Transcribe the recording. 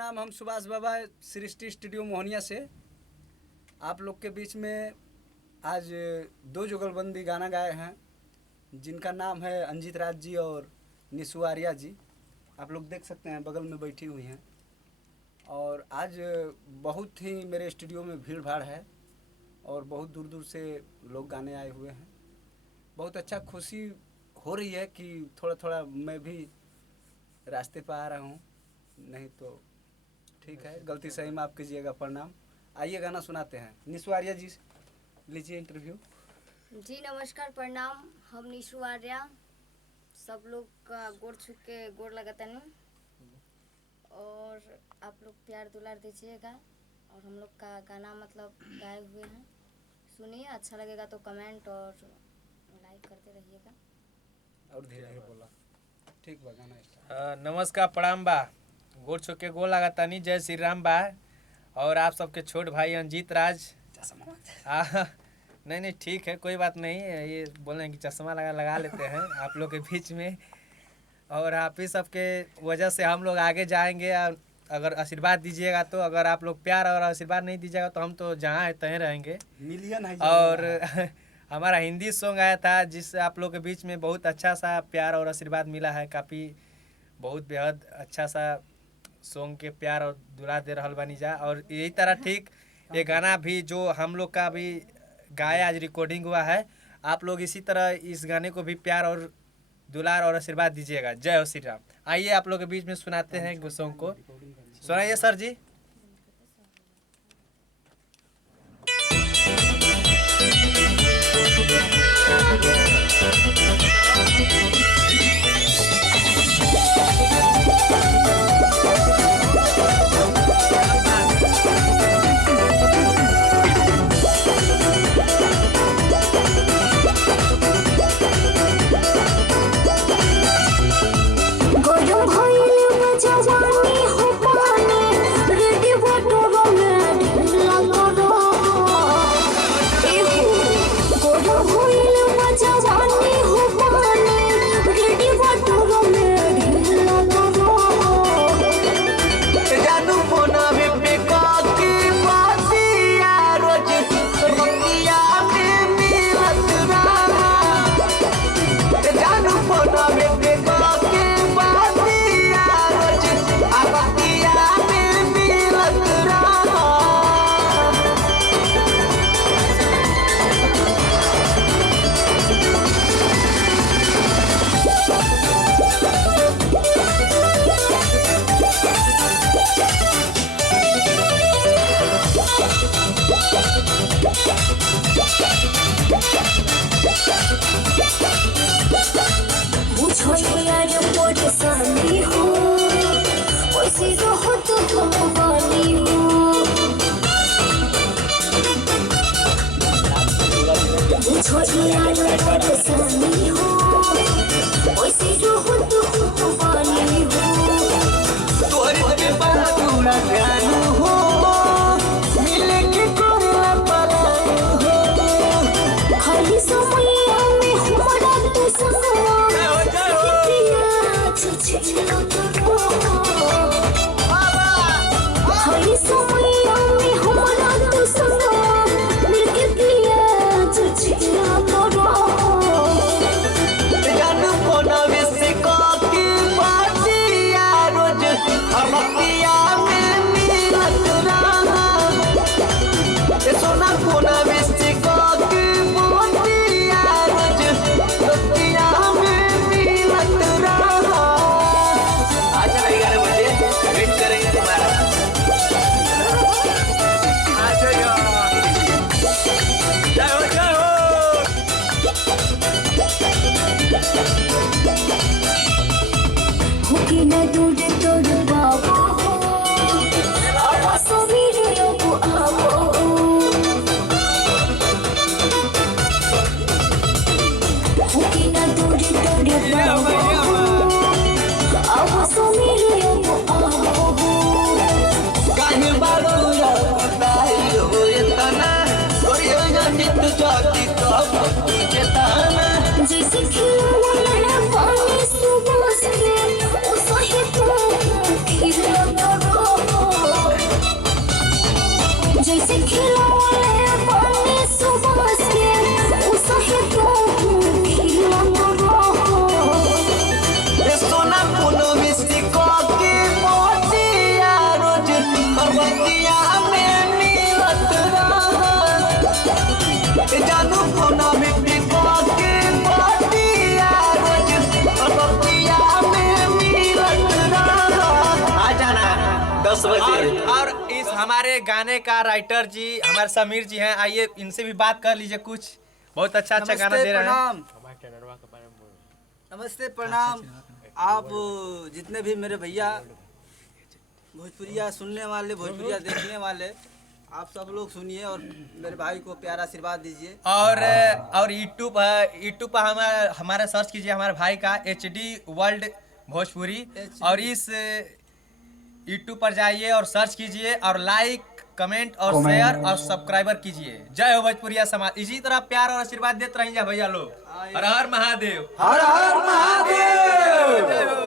प्रणाम। हम सुभाष बाबा सृष्टि स्टूडियो मोहनिया से आप लोग के बीच में आज दो जुगलबंदी गाना गाए हैं जिनका नाम है अंजित राज जी और निशु आर्या जी। आप लोग देख सकते हैं बगल में बैठी हुई हैं। और आज बहुत ही मेरे स्टूडियो में भीड़ भाड़ है और बहुत दूर दूर से लोग गाने आए हुए हैं। बहुत अच्छा खुशी हो रही है कि थोड़ा थोड़ा मैं भी रास्ते पर आ रहा हूँ, नहीं तो ठीक है, गलती सही माफ़ कीजिएगा। प्रणाम। आइए गाना सुनाते हैं। निशु आर्या जी लीजिए इंटरव्यू। जी नमस्कार, प्रणाम। हम निशु आर्या सब लोग का गोड़ छू के गोड़ लगातनी और आप लोग प्यार दुलार दीजिएगा। और हम लोग का गाना मतलब गाए हुए हैं, सुनिए, अच्छा लगेगा तो कमेंट और लाइक करते रहिएगा। और धीरे बोला ठीक बा गाना। नमस्कार, प्रणाम बा, गोड़ छू के गोड़ लगातानी, जय श्री राम बा। और आप सबके छोट भाई अंजित राज। नहीं ठीक है, कोई बात नहीं, ये बोल रहे हैं कि चश्मा लगा लेते हैं आप लोग के बीच में। और आप ही सबके वजह से हम लोग आगे जाएंगे। अगर आशीर्वाद दीजिएगा तो, अगर आप लोग प्यार और आशीर्वाद नहीं दीजिएगा तो हम तो जहाँ है तहीं रहेंगे। मिलियन है। और हमारा हिंदी सॉन्ग आया था जिससे आप लोग के बीच में बहुत अच्छा सा प्यार और आशीर्वाद मिला है। काफ़ी बहुत बेहद अच्छा सा सॉन्ग के प्यार और दुलार दे रहल बानी जा। और यही तरह ठीक ये गाना भी जो हम लोग का भी गाया आज रिकॉर्डिंग हुआ है, आप लोग इसी तरह इस गाने को भी प्यार और दुलार और आशीर्वाद दीजिएगा। जय हो श्री राम। आइए आप लोग के बीच में सुनाते हैं सॉन्ग को, सुनाइए सर जी। I'm 10 बजे। और इस हमारे गाने का राइटर जी हमारे समीर जी हैं, आइए इनसे भी बात कर लीजिए कुछ। बहुत अच्छा गाना दे रहे हैं। नमस्ते प्रणाम। आप जितने भी मेरे भैया भोजपुरिया सुनने वाले, भोजपुरिया देखने वाले, आप सब लोग सुनिए और मेरे भाई को प्यारा आशीर्वाद दीजिए। और यूट्यूब पर हमारा सर्च कीजिए हमारे भाई का HD वर्ल्ड भोजपुरी, और इस यूट्यूब पर जाइए और सर्च कीजिए और लाइक कमेंट और शेयर और सब्सक्राइबर कीजिए। जय हो भोजपुरिया समाज। इसी तरह प्यार और आशीर्वाद देते रहेंगे भैया लोग। हर हर महादेव। हर हर महादेव।